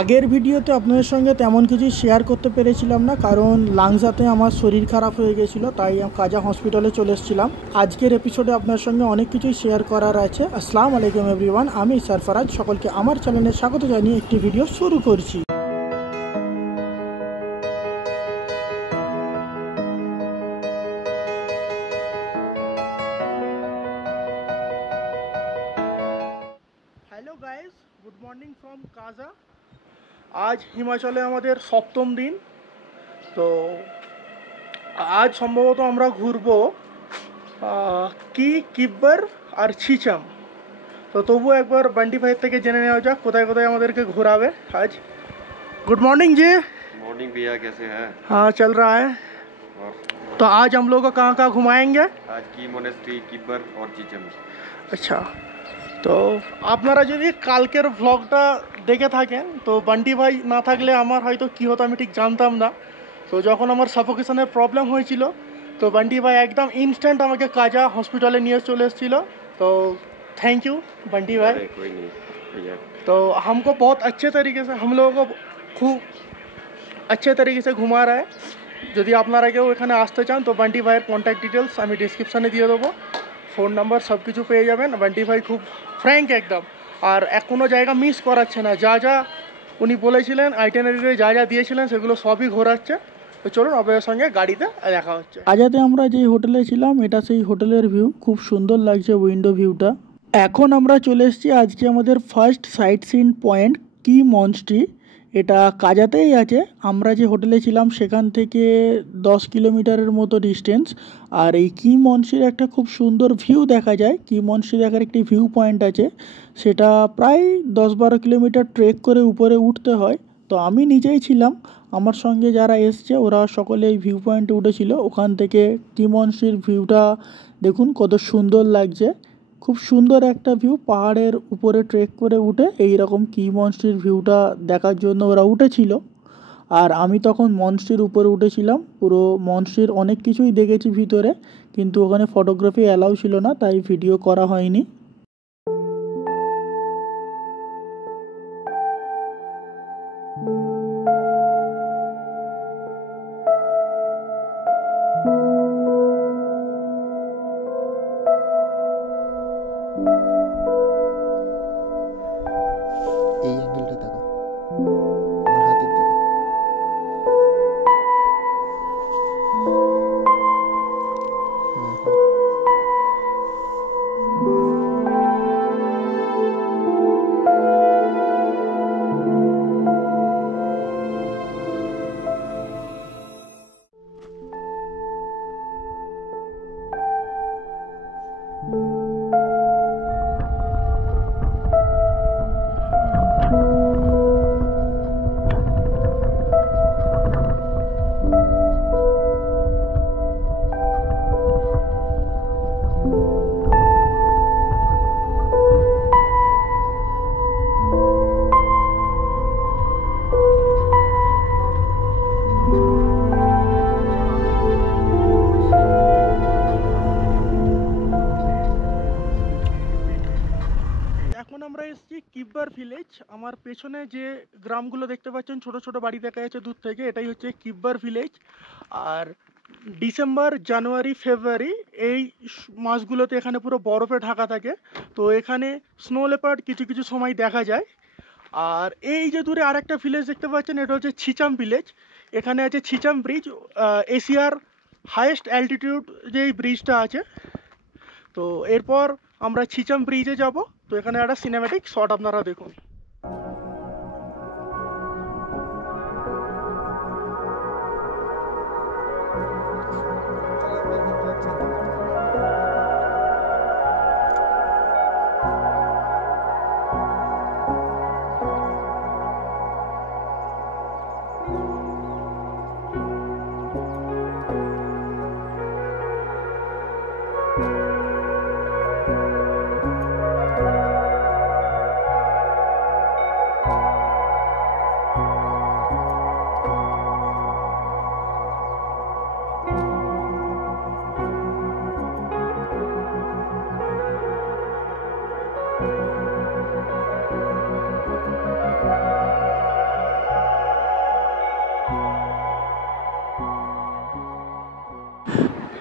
আগের ভিডিওতে আপনাদের সঙ্গে তেমন কিছু শেয়ার করতে পেরেছিলাম না, কারণ লাংজাতে আমার শরীর খারাপ হয়ে গেছিলো, তাই কাজা হসপিটালে চলে এসেছিলাম। আজকের এপিসোডে আপনার সঙ্গে অনেক কিছুই শেয়ার করার আছে। আসসালামু আলাইকুম এভরিওয়ান, আমি সরফরাজ, সকলকে আমার চ্যানেলে স্বাগত জানিয়ে একটি ভিডিও শুরু করছি। Hello guys, good morning from কাজা। আজ হিমাচলে আমাদের সপ্তম দিন। তো আজ সম্ভবত আমরা ঘুরবো কিব্বর আর ছিচাম। তো তবুও একবার बंटी भाई থেকে জেনে নেওয়া যাক কোথায় কোথায় আমাদেরকে ঘোরাবে आज। गुड मॉर्निंग जी। मॉर्निंग भैया, कैसे हैं? हाँ, चल रहा है। तो आज हम लोग को कहाँ कहाँ घुमाएंगे? आज की मोनेस्ट्री, किब्बर और चिचम। আচ্ছা, তো আপনারা যদি কালকের ভ্লগটা দেখে থাকেন তো বান্টি ভাই না থাকলে আমার হয়তো কী হতো আমি ঠিক জানতাম না। তো যখন আমার সাফোকেশনের প্রবলেম হয়েছিল তো बंटी भाई एकदम इंस्टेंट আমাকে কাজা হসপিটালে নিয়ে চলে এসেছিলো। तो थैंक यू बंटी भाई। कोई नहीं भैया। तो हमको बहुत अच्छे तरीके से, हम लोगों को खूब अच्छे तरीके से घुमा रहा है। যদি আপনারা কেউ এখানে আসতে চান তো बंटी ভাইয়ের কন্ট্যাক্ট ডিটেলস আমি ডিসক্রিপশানে দিয়ে দেবো, ফোন নাম্বার সব কিছু পেয়ে যাবেন। बंटी ভাই খুব ফ্র্যাঙ্ক একদম, আর কোনো জায়গা মিস করাচ্ছে না। যা যা উনি বলেছিলেন আইটেনারিতে যা যা দিয়েছিলেন সেগুলো সবই ঘোরাচ্ছে। তো চলুন আপনাদের সঙ্গে গাড়িতে দেখা হচ্ছে। আজাতে আমরা যে হোটেলে ছিলাম এটা সেই হোটেলের ভিউ, খুব সুন্দর লাগছে উইন্ডো ভিউটা। এখন আমরা চলে এসেছি আজকে আমাদের ফার্স্ট সাইট সিন পয়েন্ট কি মনস্ট্রি। এটা কাজাতেই আছে। আমরা যে হোটেলে ছিলাম সেখান থেকে 10 কিলোমিটারের মতো ডিস্টেন্স। আর এই কি মনস্ট্রির একটা খুব সুন্দর ভিউ দেখা যায়। কি মনস্ট্রি দেখার একটি ভিউ পয়েন্ট আছে, সেটা প্রায় 10-12 কিলোমিটার ট্রেক করে উপরে উঠতে হয়। তো আমি নিজেই ছিলাম, আমার সঙ্গে যারা এসছে ওরা সকলে এই ভিউ পয়েন্টে উঠেছিল। ওখান থেকে কি মনস্ট্রির ভিউটা দেখুন কত সুন্দর লাগছে। খুব সুন্দর একটা ভিউ, পাহাড়ের উপরে ট্রেক করে উঠে এই রকম কি মনস্ট্রির ভিউটা দেখার জন্য ওরা উঠেছিল। আর আমি তখন মনস্ট্রির উপরে উঠেছিলাম। পুরো মনস্ট্রির অনেক কিছুই দেখেছি ভিতরে, কিন্তু ওখানে ফটোগ্রাফি অ্যালাউ ছিল না, তাই ভিডিও করা হয়নি। এই অ্যাঙ্গেলটা দেখো আমার হাতের দিকে। এখন আমরা এসেছি কিব্বর ভিলেজ। আমার পেছনে যে গ্রামগুলো দেখতে পাচ্ছেন, ছোট ছোট বাড়ি দেখা যাচ্ছে দূর থেকে, এটাই হচ্ছে কিব্বর ভিলেজ। আর ডিসেম্বর, জানুয়ারি, ফেব্রুয়ারি এই মাসগুলোতে এখানে পুরো বরফে ঢাকা থাকে। তো এখানে স্নো লেপার্ড কিছু কিছু সময় দেখা যায়। আর এই যে দূরে আরেকটা ভিলেজ দেখতে পাচ্ছেন, এটা হচ্ছে ছিচাম ভিলেজ। এখানে আছে ছিচাম ব্রিজ, এশিয়ার হাইয়েস্ট অ্যালটিটিউড যে এই ব্রিজটা আছে। তো এরপর আমরা ছিচাম ব্রিজে যাব। তো এখানে একটা সিনেম্যাটিক শট আপনারা দেখুন।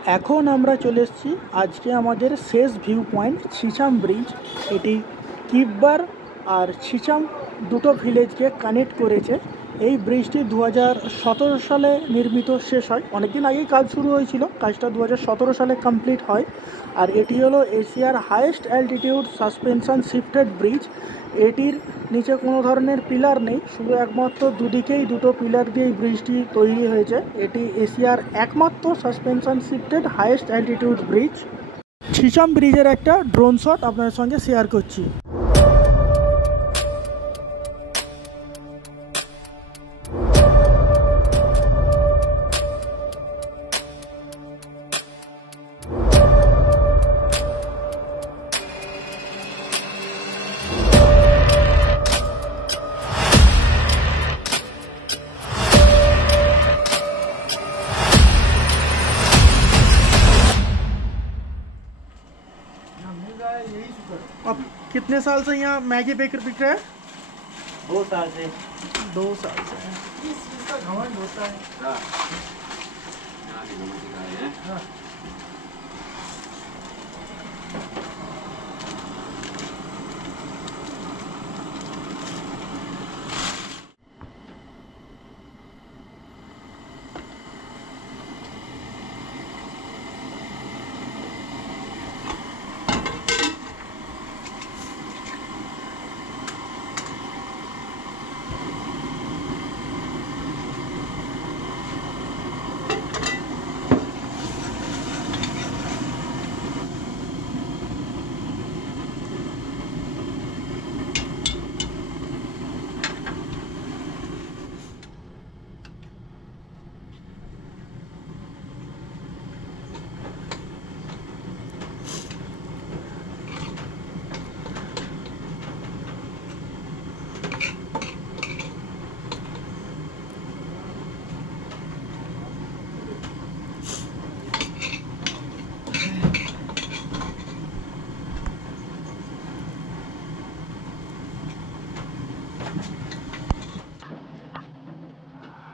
এখন আমরা চলে এসেছি আজকে আমাদের শেষ ভিউ পয়েন্ট ছিচাম ব্রিজ। এটি কিব্বার আর ছিচাম দুটো ভিলেজকে কানেক্ট করেছে। এই ব্রিজটি 2017 সালে নির্মিত শেষ হয়, অনেকদিন আগেই কাজ শুরু হয়েছিল, কাজটা 2017 সালে কমপ্লিট হয়। আর এটি হলো এশিয়ার highest altitude suspension shifted bridge. এটির নিচে কোনো ধরনের পিলার নেই, শুধু একমাত্র দুদিকেই দুটো পিলার দিয়ে এই ব্রিজটি তৈরি হয়েছে। এটি এশিয়ার একমাত্র suspension shifted highest altitude bridge. Chicham ব্রিজের একটা ড্রোন শট আপনাদের সঙ্গে শেয়ার করছি। अब कितने साल से यहाँ मैगी बेकर बिक रहा है? 2 साल से। 2 साल से। इस चीज़ का घमंड होता है। यहाँ भी घमंड दिखाए हैं। हाँ।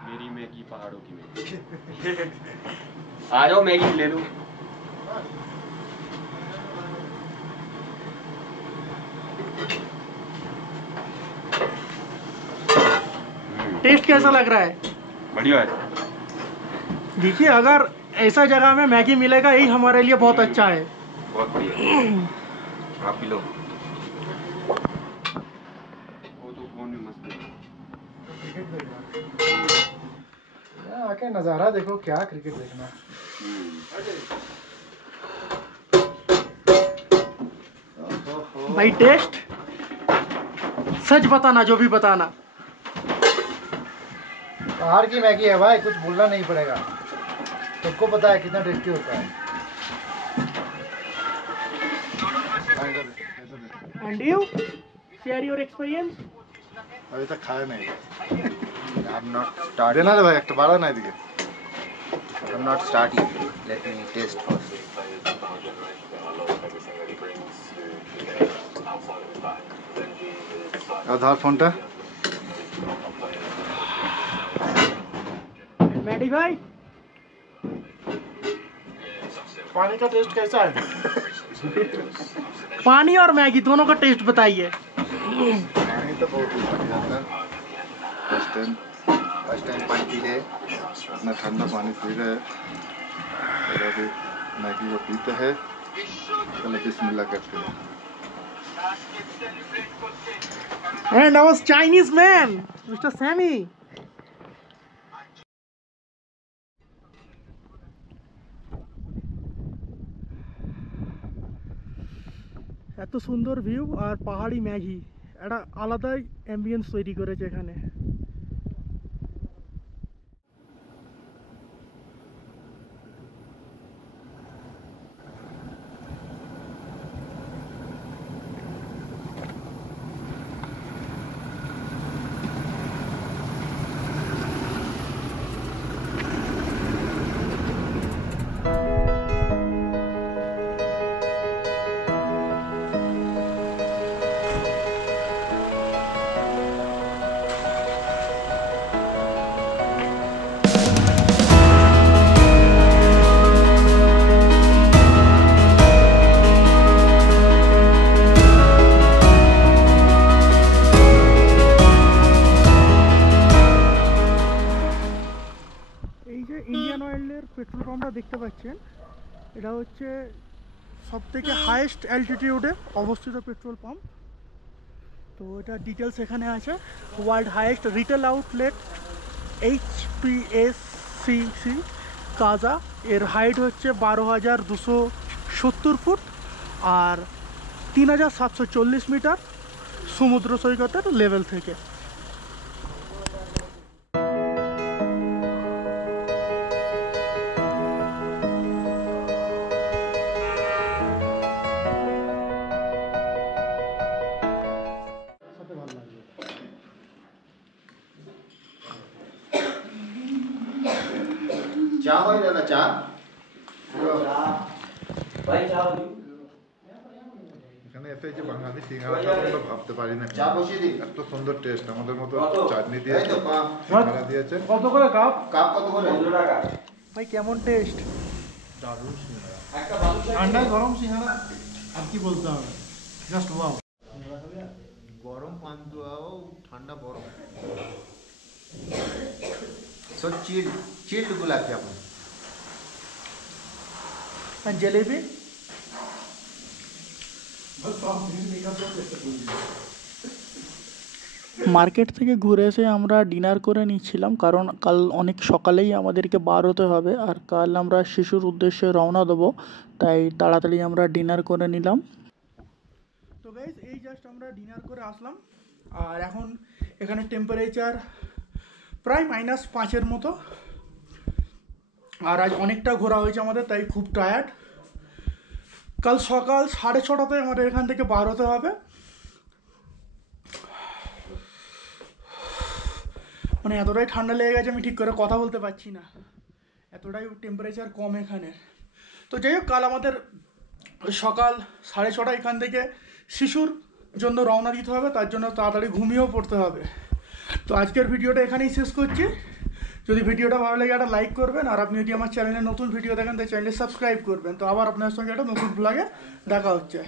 मेरी मैगी पहाड़ों की मैगी। आ जाओ मैगी ले लो। टेस्ट कैसा लग रहा है? बढ़िया है। देखिए, अगर ऐसा जगह में मैगी मिलेगा यही हमारे लिए बहुत अच्छा है। बहुत बढ़िया। आप भी लो। वो तो फोन में मस्त है। आके नज़ारा देखो, क्या क्रिकेट देखना। भाई टेस्ट सच बताना, जो भी बताना। बाहर की मैगी है भाई, कुछ बोलना नहीं पड़ेगा, सबको पता है कितना टेस्टी होता है। And you share your experience. अभी तक खाया नहीं। I'm not starting. देना दे भाई, एक तो बाड़ा नहीं दिखे। I'm not starting. Let me taste first. Aadhaar फोनটা Maddie भाई, पानी का टेस्ट कैसा है? पानी और मैगी दोनों का टेस्ट बताइए। पानी तो बहुत ही बढ़िया था। फर्स्ट टाइम पानी पी रहे, इतना ठंडा पानी पी रहे हैं। अभी मैगी को पीते हैं, पहले बिस्मिल्लाह करते हैं। And our Chinese man, Mr. Sammy. এত সুন্দর ভিউ আর পাহাড়ি ম্যাগি, একটা আলাদাই অ্যাম্বিয়েন্স তৈরি করেছে এখানে। আমাদের পেট্রোল পাম্পটা দেখতে পাচ্ছেন, এটা হচ্ছে সবথেকে হাইয়েস্ট অ্যালটিটিউডে অবস্থিত পেট্রোল পাম্প। তো এটা ডিটেলস এখানে আছে। World highest retail outlet HPSCC কাজা, এর হাইট হচ্ছে 12,270 ফুট আর 3,740 মিটার সমুদ্র সৈকতের লেভেল থেকে। চা হয় দাদা, চা भाई चाहो এখানে এসে যে বাঙালি সিঙ্গারাটা আমরা ভাবতে পারি না, চা বসিয়ে দিন। এত সুন্দর টেস্ট, আমাদের মতো কত? চাটনি এই দিয়েছে, তো সিঙ্গারা দিয়েছে। কত করে কাপ? কাপ কত করে? 15 টাকা ভাই কেমন টেস্ট? দারুণ সিঙ্গারা। একটা বালু ঠান্ডায় গরম সিঙ্গারা আর কি বলতে হবে, জাস্ট ওয়াও। গরম পান্তুয়াও, ঠান্ডা বরফ। সো চিল্ড গোলাপ জামুন। আর জলেবি? মার্কেট থেকে ঘুরে এসে আমরা ডিনার করে নিচ্ছিলাম, কারণ কাল অনেক সকালেই আমাদেরকে বার হতে হবে আর কাল আমরা শিশুর উদ্দেশ্যে রওনা দেবো, তাই তাড়াতাড়ি আমরা ডিনার করে নিলাম। তো গাইস, এই জাস্ট আমরা ডিনার করে আসলাম আর এখন এখানে টেম্পারেচার প্রায় -5 মতো। আর আজ অনেকটা ঘোরা হয়েছে আমাদের, তাই খুব টায়ার্ড। কাল সকাল 6:30টাতে আমাদের এখান থেকে বার হতে হবে। মানে এতটাই ঠান্ডা লেগে গেছে আমি ঠিক করে কথা বলতে পারছি না, এতটাই টেম্পারেচার কম এখানে। তো যাই হোক, কাল আমাদের সকাল 6:30 এখান থেকে শিশুর জন্য রওনা দিতে হবে, তার জন্য তাড়াতাড়ি ঘুমিয়েও পড়তে হবে। তো আজকের ভিডিওটা এখানেই শেষ করছি। যদি ভিডিওটা ভালো লাগে একটা লাইক করবেন, আর আপনি যদি আমার চ্যানেলে নতুন ভিডিও দেখেন তাই চ্যানেলে সাবস্ক্রাইব করবেন। তো আবার আপনার সঙ্গে একটা নতুন ব্লগে দেখা হচ্ছে।